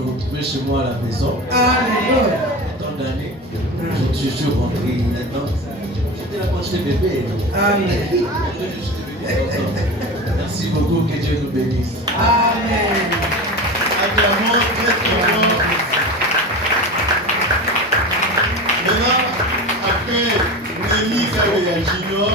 me retrouver chez moi à la maison. Alléluia. Tant d'années, je suis toujours rentré maintenant. J'étais là quand j'étais bébé. Amen. Merci beaucoup, que Dieu nous bénisse. Amen. Acclamons très fort. Maintenant, après Nelly Kabeya Junior,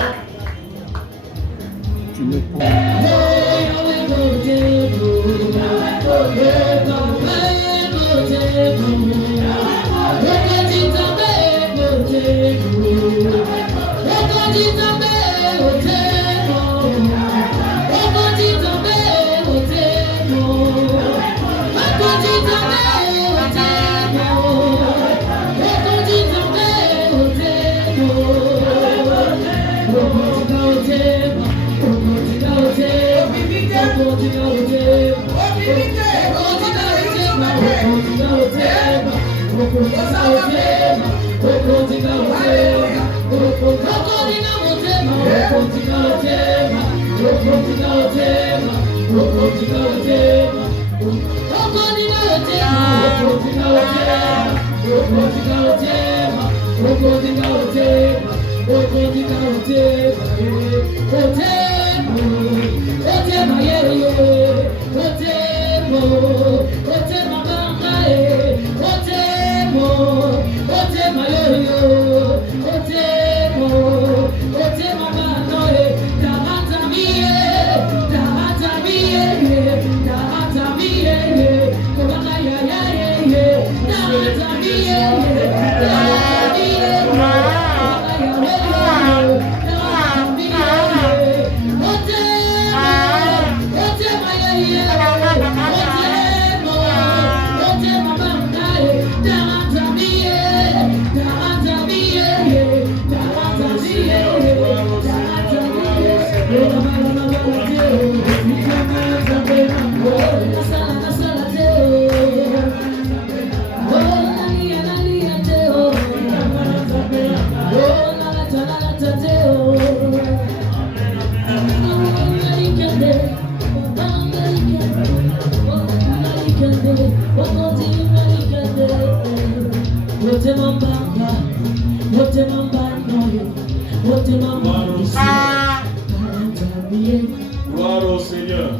gloire au Seigneur.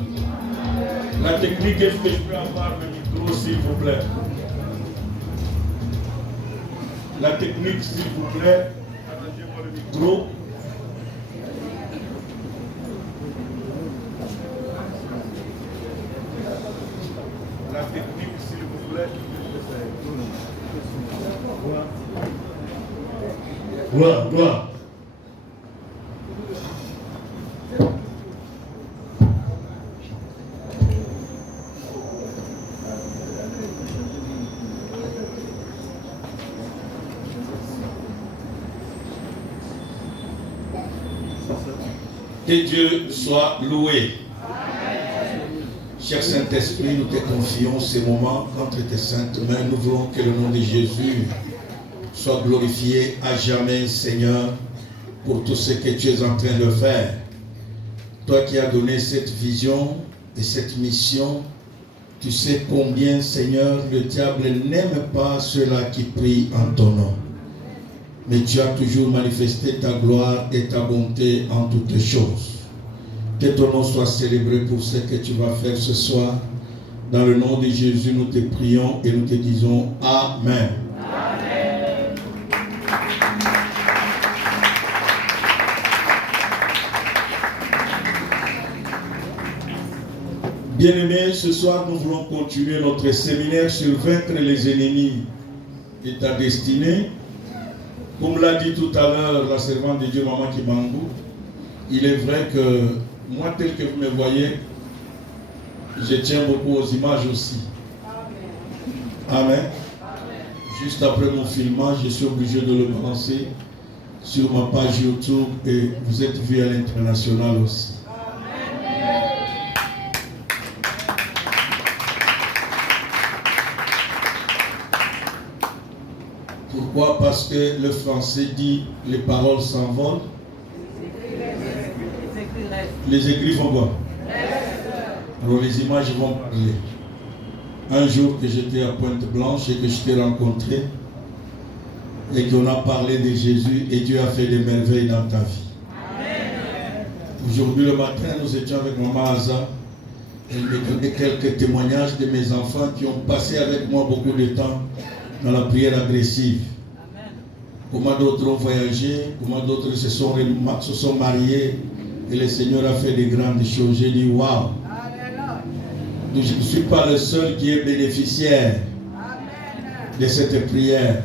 La technique, est-ce que je peux avoir le micro, s'il vous plaît? La technique, s'il vous plaît. Attendez-moi le micro. La technique, s'il vous plaît. Gloire, gloire. Que Dieu soit loué. Cher Saint-Esprit, nous te confions ces moments entre tes saintes mains. Nous voulons que le nom de Jésus soit glorifié à jamais, Seigneur, pour tout ce que tu es en train de faire. Toi qui as donné cette vision et cette mission, tu sais combien, Seigneur, le diable n'aime pas ceux-là qui prient en ton nom. Mais tu as toujours manifesté ta gloire et ta bonté en toutes choses. Que ton nom soit célébré pour ce que tu vas faire ce soir. Dans le nom de Jésus, nous te prions et nous te disons Amen. Amen. Bien-aimés, ce soir, nous voulons continuer notre séminaire sur vaincre les ennemis de ta destinée. Comme l'a dit tout à l'heure la servante de Dieu, Maman Kibangu, il est vrai que moi, tel que vous me voyez, je tiens beaucoup aux images aussi. Amen. Amen. Juste après mon filmage, je suis obligé de le balancer sur ma page YouTube et vous êtes vu à l'international aussi. Pourquoi? Parce que le français dit les paroles s'envolent. Les écrits vont voir. Alors les images vont parler. Un jour que j'étais à Pointe-Blanche et que je t'ai rencontré et qu'on a parlé de Jésus et Dieu a fait des merveilles dans ta vie. Aujourd'hui le matin, nous étions avec Maman Aza. Elle me donnait quelques témoignages de mes enfants qui ont passé avec moi beaucoup de temps dans la prière agressive. Comment d'autres ont voyagé, comment d'autres se sont mariés et le Seigneur a fait de grandes choses. J'ai dit waouh! Je ne suis pas le seul qui est bénéficiaire de cette prière.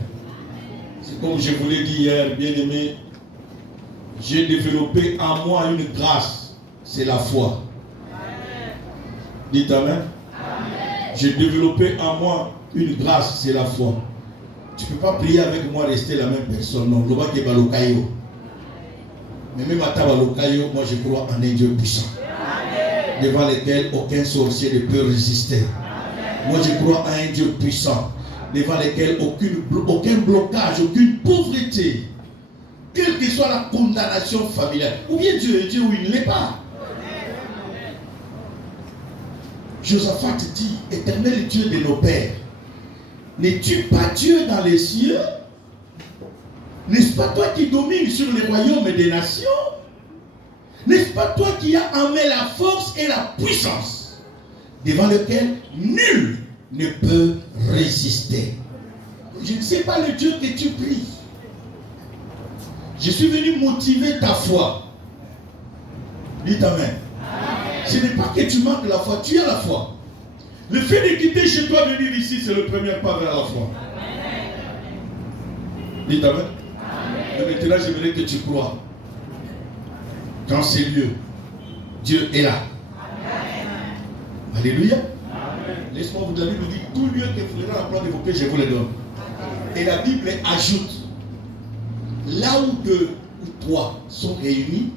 C'est comme je vous l'ai dit hier, bien-aimé, j'ai développé en moi une grâce, c'est la foi. Dites amen. J'ai développé en moi une grâce, c'est la foi. Tu ne peux pas prier avec moi, rester la même personne. Non, le bas qui est balokayo. Mais même à Tabalokayo, moi je crois en un Dieu puissant. Devant lequel aucun sorcier ne peut résister. Moi je crois en un Dieu puissant. Devant lequel aucun blocage, aucune pauvreté, quelle que soit la condamnation familiale, ou bien Dieu est Dieu ou il ne l'est pas. Josaphat dit, Éternel Dieu de nos pères, n'es-tu pas Dieu dans les cieux? N'est-ce pas toi qui domines sur les royaumes des nations? N'est-ce pas toi qui as en main la force et la puissance, devant lequel nul ne peut résister? Je ne sais pas le Dieu que tu pries. Je suis venu motiver ta foi. Dites amen. Ce n'est pas que tu manques la foi, tu as la foi. Le fait de quitter chez toi, de venir ici, c'est le premier pas vers la foi. Dites amen. Et maintenant, j'aimerais que tu crois. Dans ces lieux, Dieu est là. Alléluia. Laisse-moi vous donner, nous dit, tout lieu que vous voulez apprendre de vos péchés, je vous le donne. Et la Bible ajoute, là où deux ou trois sont réunis,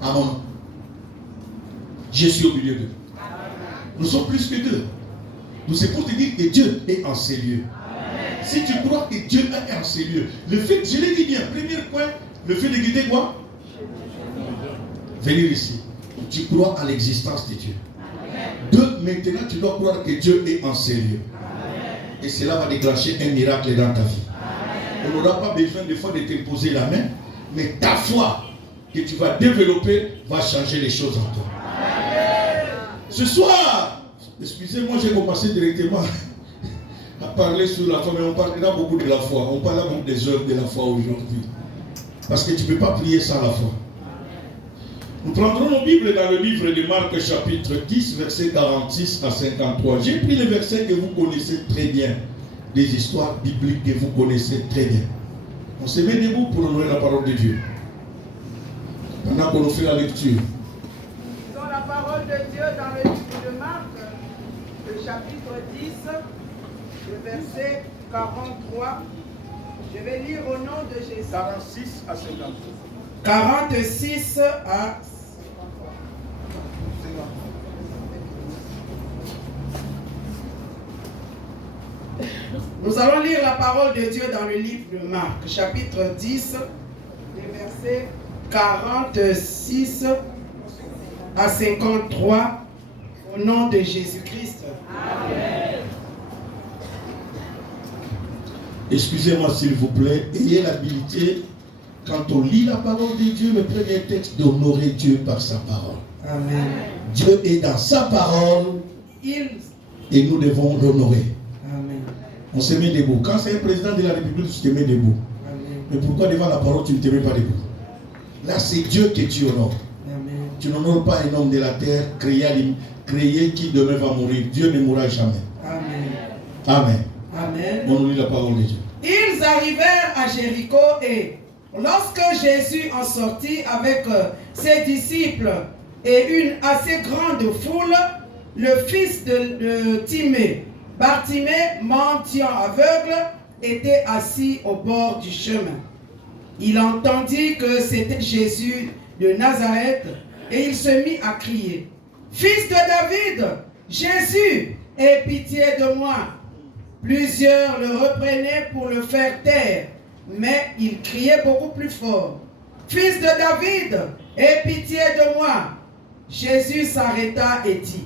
à mon nom, je suis au milieu d'eux. Nous sommes plus que deux. Donc c'est pour te dire que Dieu est en ces lieux. Si tu crois que Dieu est en ces lieux, le fait, je l'ai dit bien, premier point, le fait de quitter quoi? Venir ici. Tu crois en l'existence de Dieu. Deux, maintenant tu dois croire que Dieu est en ces lieux. Et cela va déclencher un miracle dans ta vie. On n'aura pas besoin des fois de t'imposer la main, mais ta foi que tu vas développer va changer les choses en toi. Ce soir, excusez-moi, j'ai commencé directement à parler sur la foi, mais on parlera beaucoup de la foi. On parlera beaucoup des œuvres de la foi aujourd'hui. Parce que tu ne peux pas prier sans la foi. Nous prendrons nos Bibles dans le livre de Marc chapitre 10, versets 46 à 53. J'ai pris les versets que vous connaissez très bien, des histoires bibliques que vous connaissez très bien. On se met debout pour honorer la parole de Dieu. Pendant qu'on nous fait la lecture. Lisons la parole de Dieu dans le livre de Marc, le chapitre 10, le verset 43. Je vais lire au nom de Jésus. 46 à 53. 46 à 53. Nous allons lire la parole de Dieu dans le livre de Marc, chapitre 10, les versets 46 à 53, au nom de Jésus-Christ. Amen. Excusez-moi s'il vous plaît, ayez l'habilité, quand on lit la parole de Dieu, le premier texte, d'honorer Dieu par sa parole. Amen. Dieu est dans sa parole et nous devons l'honorer. Amen. On se met debout. Quand c'est un président de la République, tu te mets debout. Amen. Mais pourquoi devant la parole, tu ne te mets pas debout? Là, c'est Dieu que tu honores. Amen. Tu n'honores pas un homme de la terre créé qui demain va mourir. Dieu ne mourra jamais. Amen. Amen. Amen. On lit la parole de Dieu. Ils arrivèrent à Jéricho et lorsque Jésus en sortit avec ses disciples et une assez grande foule, le fils de Timée, Bartimée, mendiant aveugle, était assis au bord du chemin. Il entendit que c'était Jésus de Nazareth et il se mit à crier: Fils de David, Jésus, aie pitié de moi. Plusieurs le reprenaient pour le faire taire, mais il criait beaucoup plus fort: Fils de David, aie pitié de moi. Jésus s'arrêta et dit: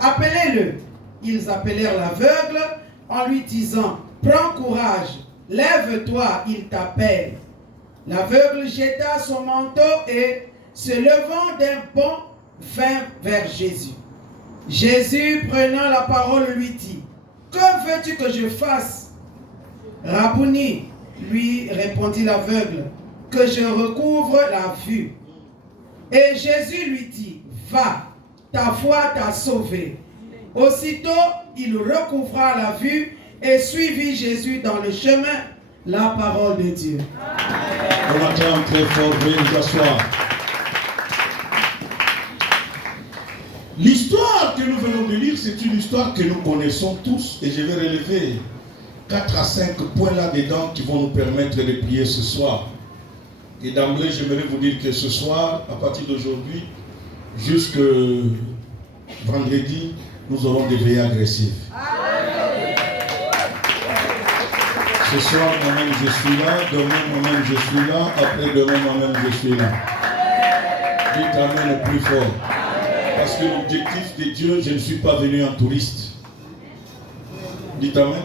Appelez-le. ils appelèrent l'aveugle en lui disant, « Prends courage, lève-toi, il t'appelle. » L'aveugle jeta son manteau et, se levant d'un bond, vint vers Jésus. Jésus, prenant la parole, lui dit, « Que veux-tu que je fasse ?» « Rabouni, lui répondit l'aveugle, « que je recouvre la vue. » Et Jésus lui dit, « Va, ta foi t'a sauvé. » Aussitôt, il recouvra la vue et suivit Jésus dans le chemin. La parole de Dieu. On attend très fort, veuillez vous asseoir. L'histoire que nous venons de lire, c'est une histoire que nous connaissons tous et je vais relever 4 à 5 points là-dedans qui vont nous permettre de prier ce soir. Et d'emblée, j'aimerais vous dire que ce soir, à partir d'aujourd'hui, jusque vendredi, nous aurons des veillées agressives. Ce soir, moi-même, je suis là. Demain, moi-même, je suis là. Après-demain, moi-même, je suis là. Dites Amen le plus fort. Parce que l'objectif de Dieu, je ne suis pas venu en touriste. Dites Amen.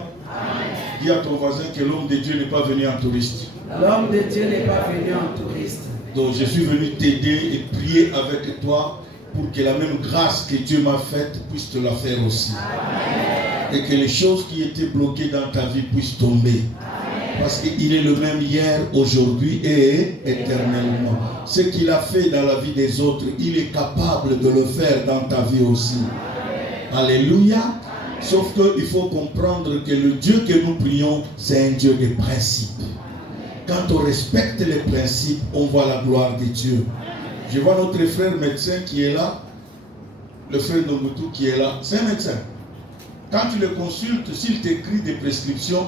Dis à ton voisin que l'homme de Dieu n'est pas venu en touriste. L'homme de Dieu n'est pas venu en touriste. Donc, je suis venu t'aider et prier avec toi pour que la même grâce que Dieu m'a faite puisse te la faire aussi. Amen. Et que les choses qui étaient bloquées dans ta vie puissent tomber. Amen. Parce qu'il est le même hier, aujourd'hui et éternellement. Ce qu'il a fait dans la vie des autres, il est capable de le faire dans ta vie aussi. Amen. Alléluia. Sauf qu'il faut comprendre que le Dieu que nous prions, c'est un Dieu de principes. Quand on respecte les principes, on voit la gloire de Dieu. Je vois notre frère médecin qui est là, le frère Nobutu qui est là, c'est un médecin. Quand tu le consultes, s'il t'écrit des prescriptions,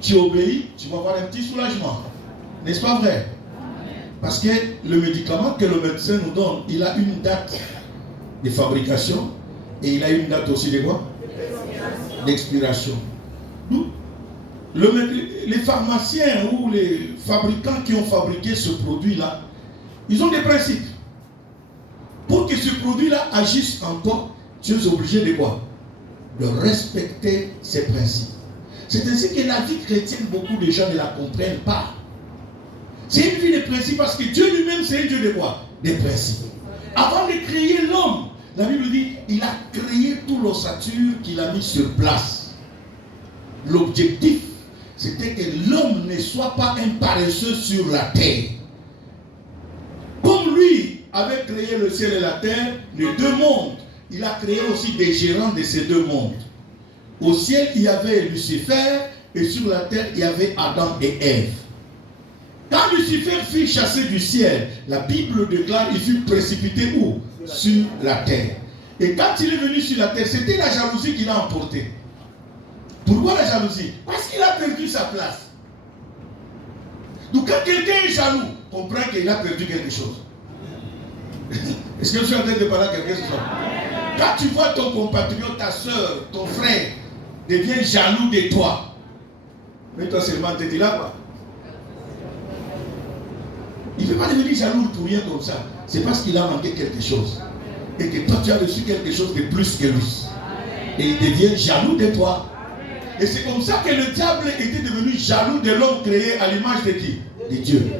tu obéis, tu vas avoir un petit soulagement. N'est-ce pas vrai? Parce que le médicament que le médecin nous donne, il a une date de fabrication et il a une date aussi de quoi? D'expiration. Les pharmaciens ou les fabricants qui ont fabriqué ce produit-là, ils ont des principes. Pour que ce produit-là agisse en toi, tu es obligé de quoi? De respecter ces principes. C'est ainsi que la vie chrétienne, beaucoup de gens ne la comprennent pas. C'est une vie de principes parce que Dieu lui-même, c'est un Dieu de quoi? Des principes. Avant de créer l'homme, la Bible dit, il a créé tout l'ossature qu'il a mis sur place. L'objectif, c'était que l'homme ne soit pas un paresseux sur la terre. Comme lui avait créé le ciel et la terre, les deux mondes, il a créé aussi des gérants de ces deux mondes. Au ciel, il y avait Lucifer et sur la terre, il y avait Adam et Ève. Quand Lucifer fut chassé du ciel, la Bible déclare qu'il fut précipité où? Sur la terre. Et quand il est venu sur la terre, c'était la jalousie qui l'a emporté. Pourquoi la jalousie? Parce qu'il a perdu sa place. Donc quand quelqu'un est jaloux, comprend qu'il a perdu quelque chose. Est-ce que je suis en train de parler à quelqu'un ce soir? Quand tu vois ton compatriote, ta soeur, ton frère devient jaloux de toi, mais toi seulement tu es là quoi. Il ne peut pas devenir jaloux pour rien comme ça. C'est parce qu'il a manqué quelque chose. Et que toi tu as reçu quelque chose de plus que lui. Et il devient jaloux de toi. Et c'est comme ça que le diable était devenu jaloux de l'homme créé à l'image de qui? De Dieu.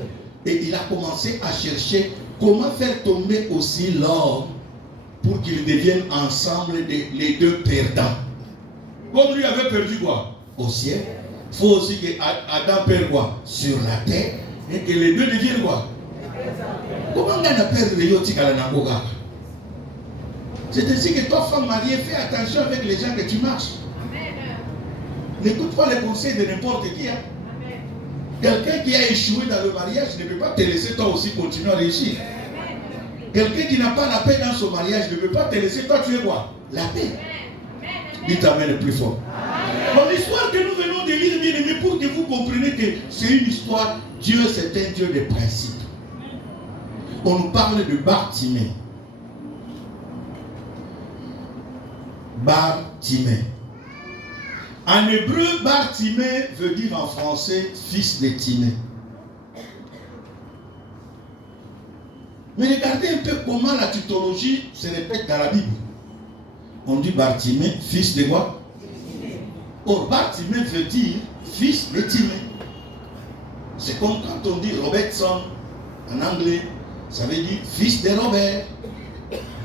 Et il a commencé à chercher comment faire tomber aussi l'homme pour qu'ils deviennent ensemble les deux perdants. Comme lui avait perdu quoi? Au ciel. Il faut aussi que Adam perde quoi? Sur la terre. Et que les deux deviennent quoi? Comment on a perdu les yotik à la Nagoga? C'est ainsi que toi, femme mariée, fais attention avec les gens que tu marches. N'écoute pas les conseils de n'importe qui. Hein. Quelqu'un qui a échoué dans le mariage ne peut pas te laisser toi aussi continuer à réussir. Quelqu'un qui n'a pas la paix dans son mariage ne peut pas te laisser toi tu es quoi? La paix. Dites Amen le plus fort. Bon, l'histoire que nous venons de lire, bien aimé, pour que vous compreniez que c'est une histoire, Dieu c'est un Dieu de principe. On nous parle de Bartimée. Bartimée. En hébreu, Bartimée veut dire en français fils de Timée. Mais regardez un peu comment la tautologie se répète dans la Bible. On dit Bartimée, fils de quoi? Or, Bartimée veut dire fils de Timée. C'est comme quand on dit Robertson en anglais, ça veut dire fils de Robert.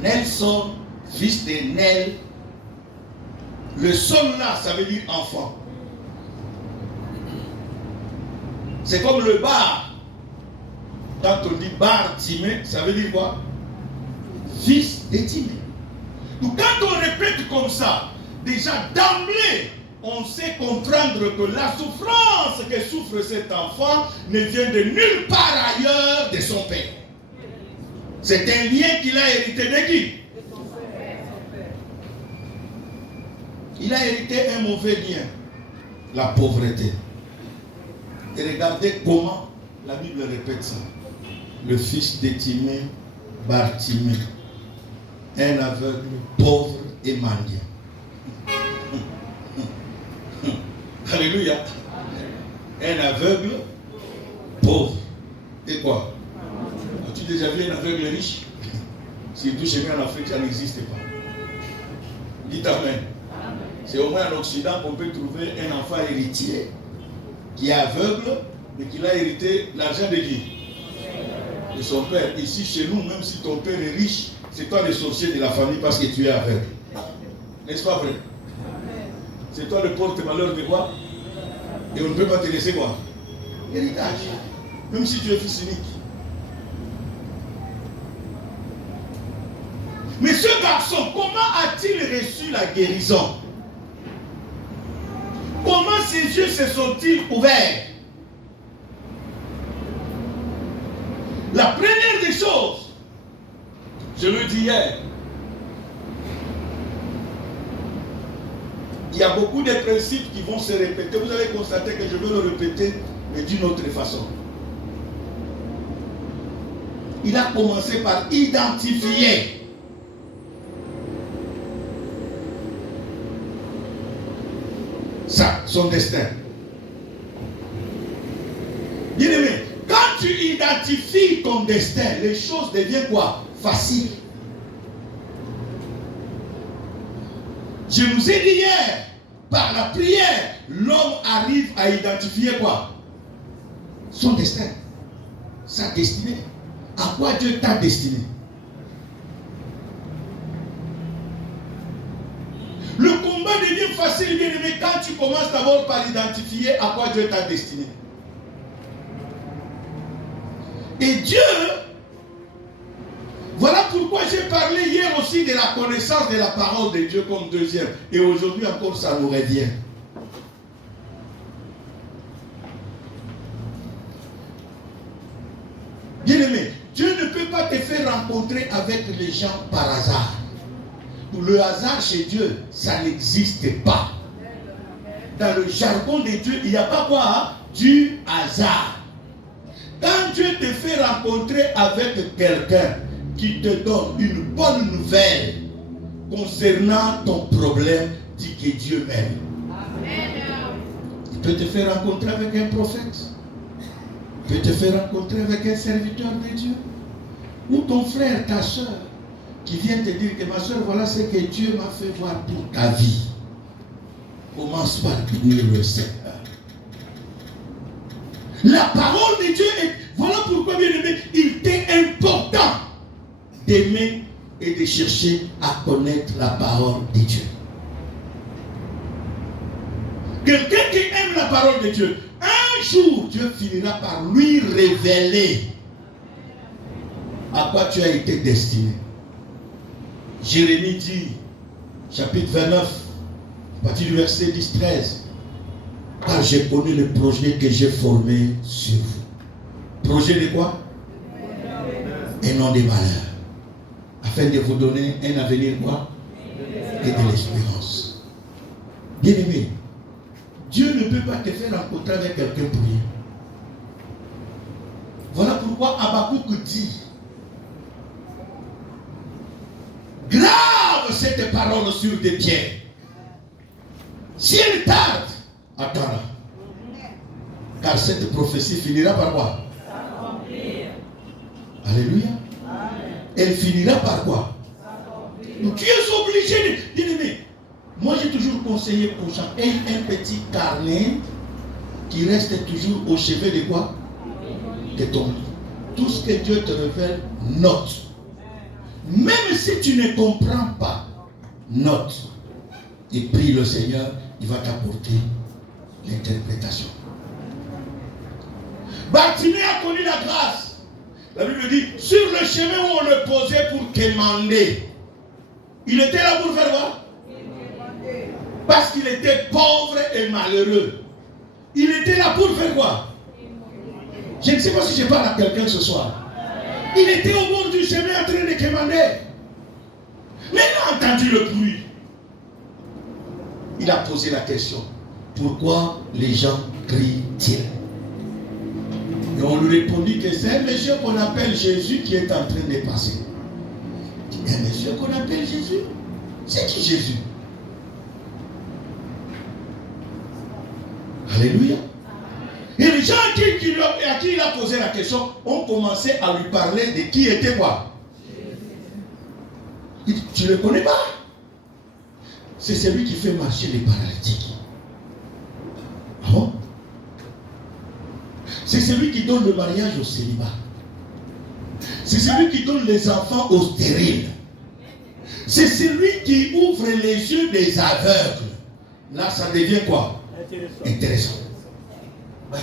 Nelson, fils de Nel. Le son là, ça veut dire enfant. C'est comme le bar. Quand on dit Bartimée, ça veut dire quoi? Fils de Timée. Donc quand on répète comme ça, déjà d'emblée, on sait comprendre que la souffrance que souffre cet enfant ne vient de nulle part ailleurs de son père. C'est un lien qu'il a hérité de qui? Il a hérité un mauvais lien, la pauvreté. Et regardez comment la Bible répète ça. Le fils de Timée, Bartimée, un aveugle, pauvre et mendiant. Alléluia. Un aveugle, pauvre. Et quoi? As-tu déjà vu un aveugle riche? Surtout chez nous en Afrique, ça n'existe pas. Dites Amen. C'est au moins en Occident qu'on peut trouver un enfant héritier qui est aveugle, mais qui a hérité l'argent de qui? De son père. Ici, chez nous, même si ton père est riche, c'est toi le sorcier de la famille parce que tu es aveugle. N'est-ce pas vrai? C'est toi le porte-malheur de quoi? Et on ne peut pas te laisser quoi? Héritage. Même si tu es fils unique. Mais ce garçon, comment a-t-il reçu la guérison? Comment ses yeux se sont-ils ouverts? La première des choses, je le dis hier, il y a beaucoup de principes qui vont se répéter. Vous allez constater que je vais le répéter, mais d'une autre façon. Il a commencé par identifier ça, son destin. Bien-aimé, quand tu identifies ton destin, les choses deviennent quoi? Faciles. Je vous ai dit hier, par la prière, l'homme arrive à identifier quoi? Son destin, sa destinée. À quoi Dieu t'a destiné? Le combat devient facile, bien aimé, quand tu commences d'abord par identifier à quoi Dieu t'a destiné. Et Dieu, voilà pourquoi j'ai parlé hier aussi de la connaissance de la parole de Dieu comme deuxième. Et aujourd'hui encore, ça nous revient. Bien aimé, Dieu ne peut pas te faire rencontrer avec les gens par hasard. Le hasard chez Dieu, ça n'existe pas. Dans le jargon de Dieu, il n'y a pas quoi? Hein? Du hasard. Quand Dieu te fait rencontrer avec quelqu'un qui te donne une bonne nouvelle concernant ton problème, dis que Dieu m'aime. Il peut te faire rencontrer avec un prophète. Il peut te faire rencontrer avec un serviteur de Dieu. Ou ton frère, ta soeur, qui vient te dire que ma soeur, voilà ce que Dieu m'a fait voir pour ta vie. Commence par bénir le Seigneur. La parole de Dieu est... Voilà pourquoi, bien aimé, il est important d'aimer et de chercher à connaître la parole de Dieu. Quelqu'un qui aime la parole de Dieu, un jour, Dieu finira par lui révéler à quoi tu as été destiné. Jérémie dit, chapitre 29, à partir du verset 10-13, car j'ai connu le projet que j'ai formé sur vous. Projet de quoi? Et non des malheurs. Afin de vous donner un avenir quoi? Et de l'espérance. Bien aimé, Dieu ne peut pas te faire rencontrer avec quelqu'un pour rien. Voilà pourquoi Habakkuk dit, grave cette parole sur des pierres. Si elle tarde, attends-la. Car cette prophétie finira par quoi? Alléluia. Elle finira par quoi? Donc tu es obligé de... Bien aimé, moi j'ai toujours conseillé aux gens, aie un petit carnet qui reste toujours au chevet de quoi? De ton lit. Tout ce que Dieu te révèle, note. Même si tu ne comprends pas, note. Et prie le Seigneur, il va t'apporter l'interprétation. Bartimée a connu la grâce. La Bible dit, sur le chemin où on le posait pour quémander, il était là pour faire quoi? Parce qu'il était pauvre et malheureux. Il était là pour faire quoi? Je ne sais pas si je parle à quelqu'un ce soir. Il était au bord du chemin en train de quémander. Mais il a entendu le bruit. Il a posé la question. Pourquoi les gens crient-ils? Et on lui répondit que c'est un monsieur qu'on appelle Jésus qui est en train de passer. Un monsieur qu'on appelle Jésus? C'est qui Jésus? Alléluia. Et les gens à qui il a posé la question ont commencé à lui parler de qui était quoi? Il dit, tu ne le connais pas? C'est celui qui fait marcher les paralytiques. Ah bon? C'est celui qui donne le mariage au célibat. C'est celui qui donne les enfants aux stériles. C'est celui qui ouvre les yeux des aveugles. Là, ça devient quoi? Intéressant. Ah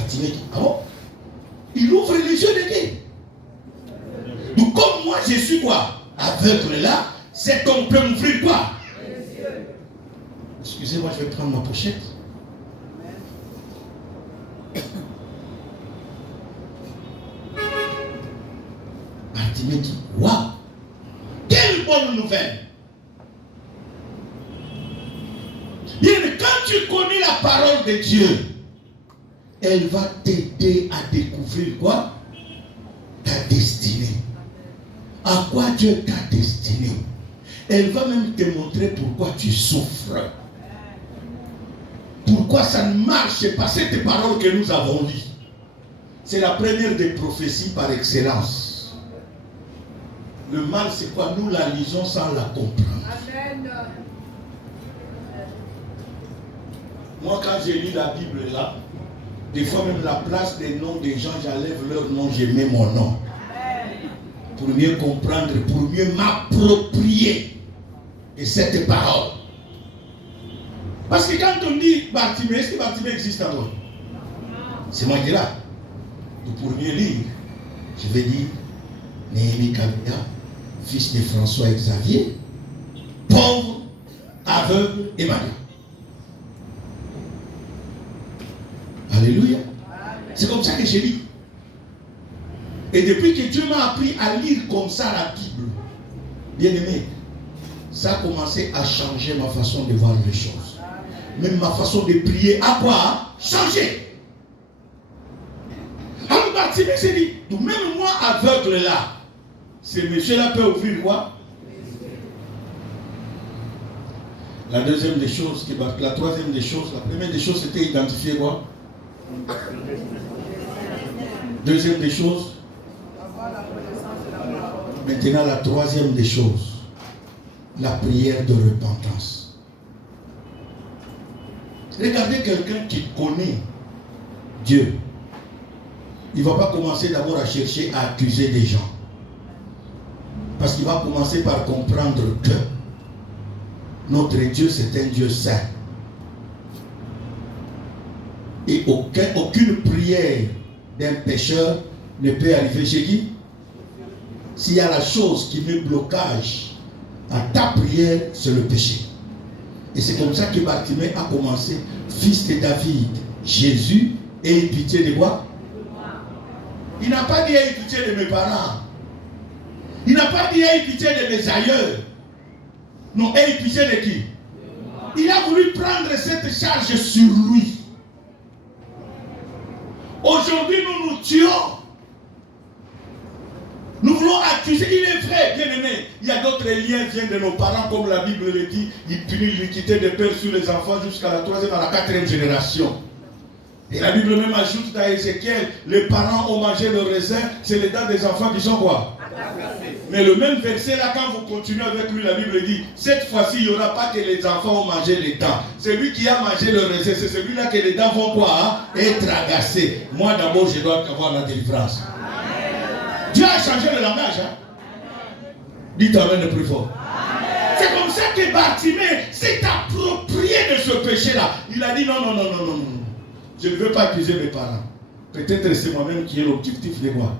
bon? Il ouvre les yeux de qui? Donc comme moi je suis quoi? Aveugle là, cet homme peut m'ouvrir quoi? Excusez-moi, je vais prendre ma pochette. Bartimée dit, waouh, quelle bonne nouvelle! Bien, quand tu connais la parole de Dieu, elle va t'aider à découvrir quoi? Ta destinée. À quoi Dieu t'a destiné. Elle va même te montrer pourquoi tu souffres. Pourquoi ça ne marche pas. Cette parole que nous avons lue, c'est la première des prophéties par excellence. Le mal, c'est quoi? Nous la lisons sans la comprendre. Amen. Moi, quand j'ai lu la Bible là, des fois même la place des noms des gens, j'enlève leur nom, je mets mon nom. Pour mieux comprendre, pour mieux m'approprier de cette parole. Parce que quand on dit Bartimée, est-ce que Bartimée existe alors? C'est moi qui est là. Donc pour mieux lire, je vais dire Néhémie Kabila, fils de François Xavier, pauvre, aveugle et malade. Alléluia. C'est comme ça que j'ai lu. Et depuis que Dieu m'a appris à lire comme ça la Bible, bien aimé, ça a commencé à changer ma façon de voir les choses. Même ma façon de prier a quoi? Changé. Alors Bartimée s'est dit, donc même moi aveugle là, ce monsieur-là peut ouvrir quoi? La deuxième des choses, la troisième des choses, la première des choses c'était identifier quoi? Deuxième des choses. Maintenant la troisième des choses, la prière de repentance. Regardez quelqu'un qui connaît Dieu. Il ne va pas commencer d'abord à chercher à accuser des gens. Parce qu'il va commencer par comprendre que notre Dieu c'est un Dieu saint. Et aucune prière d'un pécheur ne peut arriver chez qui? S'il y a la chose qui met blocage à ta prière, c'est le péché. Et c'est comme ça que Bartimée a commencé. Fils de David, Jésus, aie pitié de quoi? Il n'a pas dit aie pitié de mes parents. Il n'a pas dit aie pitié de mes aïeux. Non, aie pitié de qui? Il a voulu prendre cette charge sur lui. Aujourd'hui, nous nous tuons. Nous voulons accuser. Il est vrai, bien aimé. Il y a d'autres liens qui viennent de nos parents, comme la Bible le dit. Ils punissent l'iniquité des pères sur les enfants jusqu'à la 3e, à la 4e génération. Et la Bible même ajoute dans Ézéchiel, les parents ont mangé le raisin, c'est les dents des enfants qui sont quoi? Mais le même verset là, quand vous continuez avec lui, la Bible dit, cette fois-ci, il n'y aura pas que les enfants ont mangé les dents. Celui qui a mangé le raisin, c'est celui-là que les dents vont quoi, hein? Être agacées. Moi d'abord, je dois avoir la délivrance. Dieu a changé le langage. Hein? Dites amen le plus fort. C'est comme ça que Bartimée s'est approprié de ce péché-là. Il a dit non. Je ne veux pas accuser mes parents. Peut-être c'est moi-même qui ai l'objectif de moi.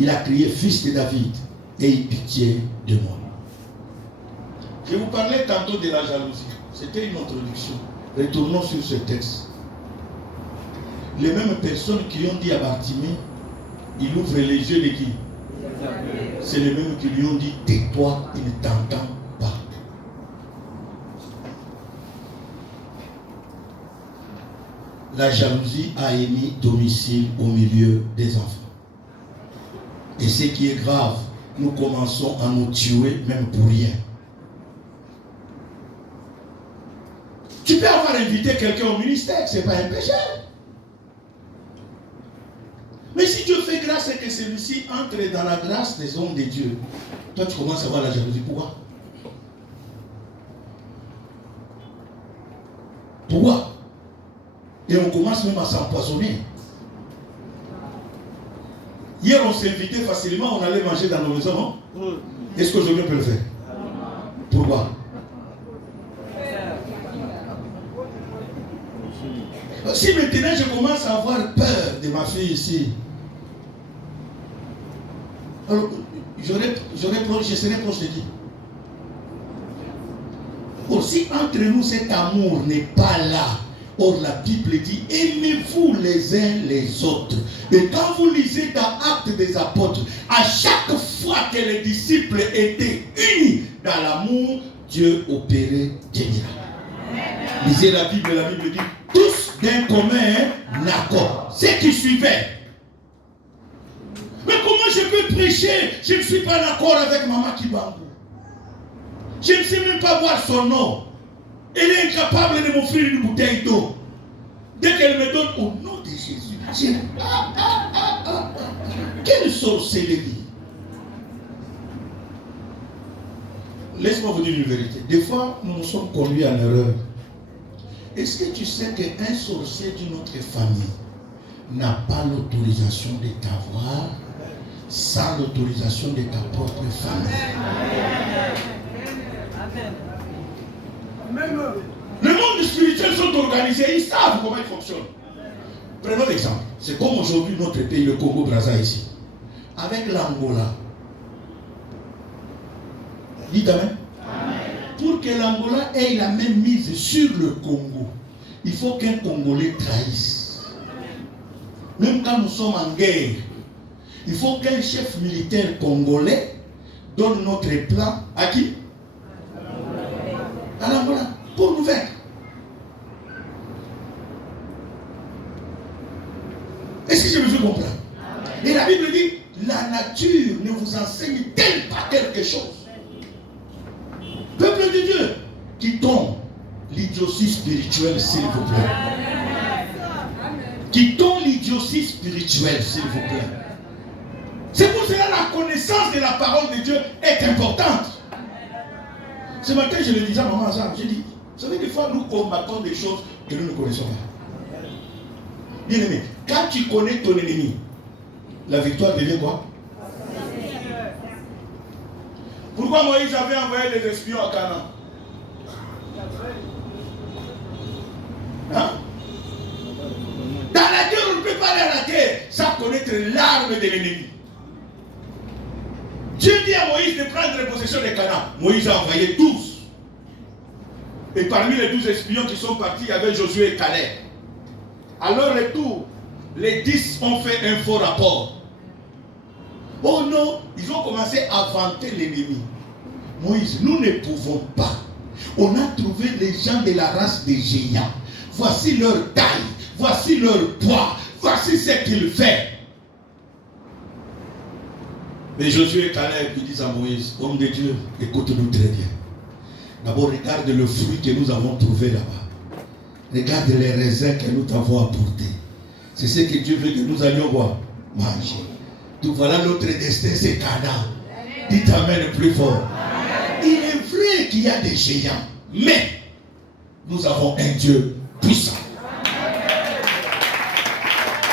Il a crié, fils de David, aie pitié de moi. Je vous parlais tantôt de la jalousie. C'était une introduction. Retournons sur ce texte. Les mêmes personnes qui ont dit à Bartimée, il ouvre les yeux de qui? C'est les mêmes qui lui ont dit, tais-toi, il ne t'entend pas. La jalousie a émis domicile au milieu des enfants. Et ce qui est grave, nous commençons à nous tuer même pour rien. Tu peux avoir invité quelqu'un au ministère, ce n'est pas un péché. Mais si Dieu fait grâce et que celui-ci entre dans la grâce des hommes de Dieu, toi tu commences à avoir la jalousie. Pourquoi? Pourquoi? Et on commence même à s'empoisonner. Hier on s'invitait facilement, on allait manger dans nos maisons. Est-ce qu'aujourd'hui on peut le faire? Pourquoi? Si maintenant je commence à avoir peur de ma fille ici, alors je serai proche de qui? Aussi entre nous cet amour n'est pas là. Or la Bible dit, aimez-vous les uns les autres. Et quand vous lisez dans Actes des Apôtres, à chaque fois que les disciples étaient unis dans l'amour, Dieu opérait des miracles. Lisez la Bible dit, tous d'un commun accord. Ce qui suivait. Mais comment je peux prêcher? Je ne suis pas d'accord avec Maman Kibangou. Je ne sais même pas voir son nom. Elle est incapable de m'offrir une bouteille d'eau. Dès qu'elle me donne au nom de Jésus, je... Quelle sorcellerie! Laisse-moi vous dire une vérité. Des fois, nous nous sommes conduits en erreur. Est-ce que tu sais qu'un sorcier d'une autre famille n'a pas l'autorisation de t'avoir sans l'autorisation de ta propre famille? Le monde spirituel sont organisés, ils savent comment ils fonctionnent. Prenons l'exemple. C'est comme aujourd'hui notre pays, le Congo-Brazza ici. Avec l'Angola. Dites amen. Pour que l'Angola ait la même mise sur le Congo, il faut qu'un Congolais trahisse. Même quand nous sommes en guerre, il faut qu'un chef militaire congolais donne notre plan à qui? À l'Angola, pour nous vaincre. Est-ce que je me fais comprendre? Et la Bible dit, la nature ne vous enseigne-t-elle pas quelque chose? Peuple de Dieu, quittons l'idiotie spirituelle, s'il vous plaît. Quittons l'idiotie spirituelle, s'il vous plaît. C'est pour cela que la connaissance de la parole de Dieu est importante. Ce matin, je le disais à maman Jean, j'ai dit, vous savez, des fois, nous combattons des choses que nous ne connaissons pas. Bien aimé, quand tu connais ton ennemi, la victoire devient quoi? Pourquoi Moïse avait envoyé des espions à Canaan? Hein? Dans la guerre, on ne peut pas aller à la guerre sans connaître l'arme de l'ennemi. Dieu dit à Moïse de prendre possession de Canaan. Moïse a envoyé 12. Et parmi les 12 espions qui sont partis, il y avait Josué et Caleb. À leur retour, les 10 ont fait un faux rapport. Oh non, ils ont commencé à vanter l'ennemi. Moïse, nous ne pouvons pas. On a trouvé les gens de la race des géants. Voici leur taille, voici leur poids, voici ce qu'ils font. Mais Josué et Caleb ils disent à Moïse, homme de Dieu, écoute-nous très bien. D'abord, regarde le fruit que nous avons trouvé là-bas. Regarde les raisins que nous t'avons apportés. C'est ce que Dieu veut que nous allions voir, manger. Tout voilà notre destin, c'est Canaan. Dites Amen le plus fort. Il est vrai qu'il y a des géants, mais nous avons un Dieu puissant.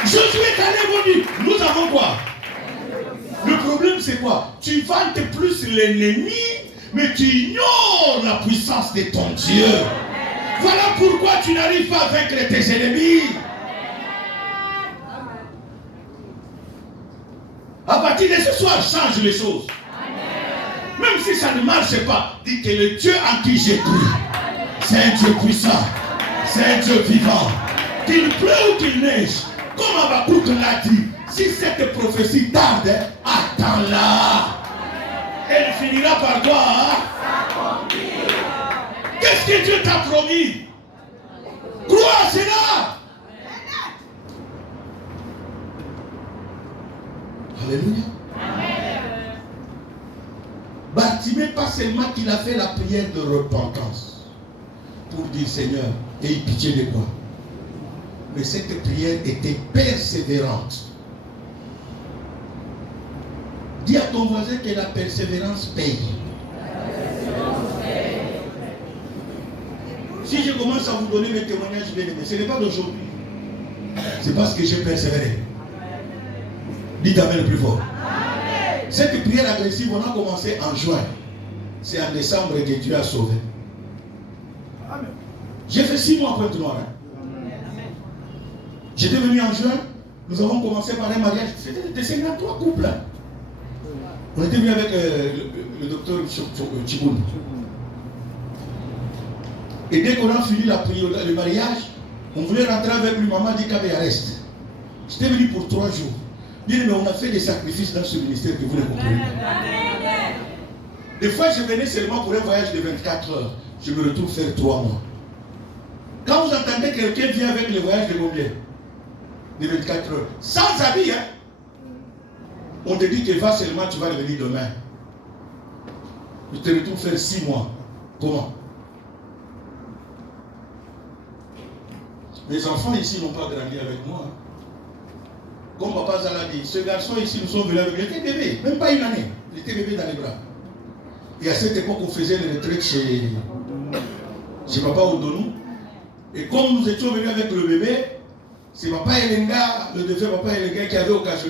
Josué et Caleb ont dit, nous avons quoi? Le problème c'est quoi? Tu vantes plus l'ennemi, mais tu ignores la puissance de ton Dieu. Voilà pourquoi tu n'arrives pas à vaincre tes ennemis. À partir de ce soir, change les choses. Même si ça ne marche pas, dis que le Dieu en qui j'ai cru, c'est un Dieu puissant, c'est un Dieu vivant. Qu'il pleut ou qu'il neige, comme Habakkuk l'a dit, si cette prophétie tarde, attends-la. Elle finira par quoi? Qu'est-ce que Dieu t'a promis? Crois à cela. Alléluia. Bartimée, pas seulement qu'il a fait la prière de repentance pour dire Seigneur, aie pitié de moi. Mais cette prière était persévérante. Dis à ton voisin que la persévérance paye. Si je commence à vous donner mes témoignages, ce n'est pas d'aujourd'hui. C'est parce que j'ai persévéré. Dites Amen le plus fort. Cette prière agressive, on a commencé en juin. C'est en décembre que Dieu a sauvé. J'ai fait 6 mois après Noir. J'étais venu en juin. Nous avons commencé par un mariage. C'était des 53 couples. On était venu avec le docteur Chiboun. Et dès qu'on a fini la prière, le mariage, on voulait rentrer avec lui. Maman dit qu'il reste. J'étais venu pour 3 jours. Bien, mais on a fait des sacrifices dans ce ministère que vous ne comprenez pas. Des fois, je venais seulement pour un voyage de 24 heures. Je me retrouve faire 3 mois. Quand vous entendez quelqu'un vient avec le voyage de combien? De 24 heures. Sans habit, hein? On te dit que va seulement, tu vas revenir demain. Je te retrouve faire 6 mois. Comment? Mes enfants ici n'ont pas grandi avec moi. Comme Papa Zala dit, ce garçon ici, nous sommes venus avec lui. Il était bébé, même pas une année. Il était bébé dans les bras. Et à cette époque, on faisait les retraites chez Papa Odonou. Et comme nous étions venus avec le bébé, c'est Papa Elenga, le défunt Papa Elenga qui avait occasionné